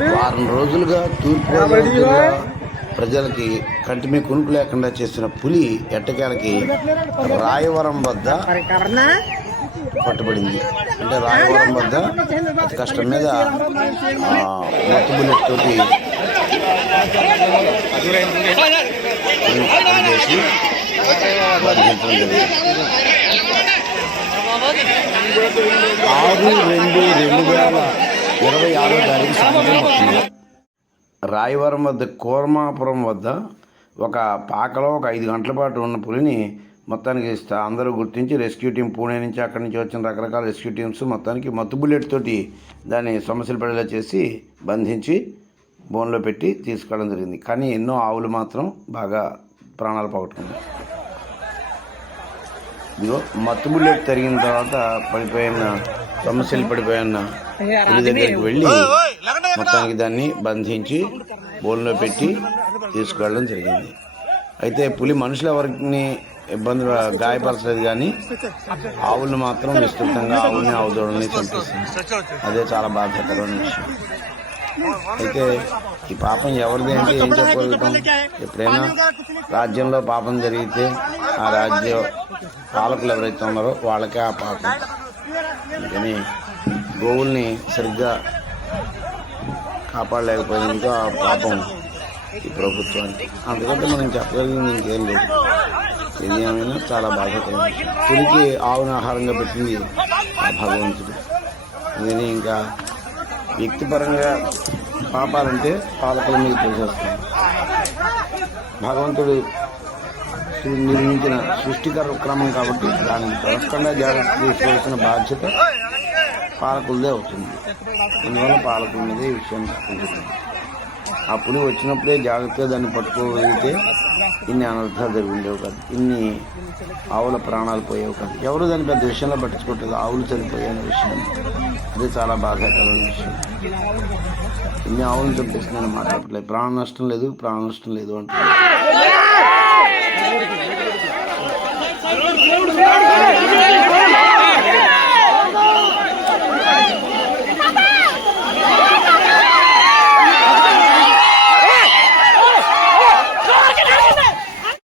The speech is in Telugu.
వారం రోజులుగా తూర్పుగోదావరి జిల్లా ప్రజలకి కంటిమీ కునుకు లేకుండా చేసిన పులి ఎట్టకేలకి రాయవరం వద్ద పట్టుబడింది. అంటే రాయవరం వద్ద అతి కష్టం మీద మత్తు బుల్లెట్ తోటి చేసి బంధించడం జరిగింది. 6/2/2026 సాయంత్రం రాయవరం వద్ద కోరమాపురం వద్ద ఒక పాకలో ఒక 5 గంటల పాటు ఉన్న పులిని మొత్తానికి అందరూ గుర్తించి రెస్క్యూ టీం పూణే నుంచి అక్కడి నుంచి వచ్చిన రకరకాల రెస్క్యూ టీమ్స్ మొత్తానికి మత్తు బుల్లెట్ తోటి దాన్ని సమస్యలు పడేలా చేసి బంధించి బోన్లో పెట్టి తీసుకెళ్ళడం జరిగింది. కానీ ఎన్నో ఆవులు మాత్రం బాగా ప్రాణాలు పోగొట్టుకున్నాయి. ఇదిగో మత్తు బుల్లెట్ తరిగిన తర్వాత సమస్యలు పడిపోయిన పులి దగ్గరికి వెళ్ళి మొత్తానికి దాన్ని బంధించి బోన్లో పెట్టి తీసుకెళ్ళడం జరిగింది. అయితే పులి మనుషులు ఎవరిని ఇబ్బంది గాయపరచలేదు, కానీ ఆవులను మాత్రం విస్తృతంగా ఆవు దూడల్ని చంపేస్తుంది. అదే చాలా బాధాకరమైన విషయం. అయితే ఈ పాపం ఎవరిది అంటే ఏం చెప్పగలుగుతాం? ఎప్పుడైనా రాజ్యంలో పాపం జరిగితే ఆ రాజ్య పాలకులు ఎవరైతే ఉన్నారో వాళ్ళకే ఆ పాపం. అందుకని గోవుల్ని సరిగ్గా కాపాడలేకపోయినందుకు ఆ పాపం ఈ ప్రభుత్వానికి. అందుకంటే మనం చెప్పగలిగింది ఇంకేం లేదు. ఏది ఏమైనా చాలా బాధాకరమైన విషయం. పులికి ఆవును ఆహారంగా పెట్టింది ఆ భగవంతుడు. అందుకని ఇంకా వ్యక్తిపరంగా పాపాలంటే పాలకుల మీద తోసేస్తాం. భగవంతుడు నిర్మించిన సృష్టికర క్రమం కాబట్టి దాన్ని తొలగకుండా జాగ్రత్త తీసుకోవాల్సిన బాధ్యత పాలకులదే అవుతుంది. అందువల్ల పాలకుల మీదే ఈ విషయం చెప్పుకుంటుంది. ఆ పులి వచ్చినప్పుడే జాగ్రత్తగా దాన్ని పట్టుకోగలిగితే ఇన్ని అనర్థాలు జరిగి ఉండేవి కాదు, ఇన్ని ఆవుల ప్రాణాలు పోయేవి కాదు. ఎవరు దాన్ని పెద్ద విషయంలో పట్టించుకోవట్లేదు. ఆవులు చనిపోయాయనే విషయం అది చాలా బాధాకరమైన విషయం. ఇన్ని ఆవులు చంపేసిందని మాట్లాడట్లేదు. ప్రాణ నష్టం లేదు అంటున్నారు.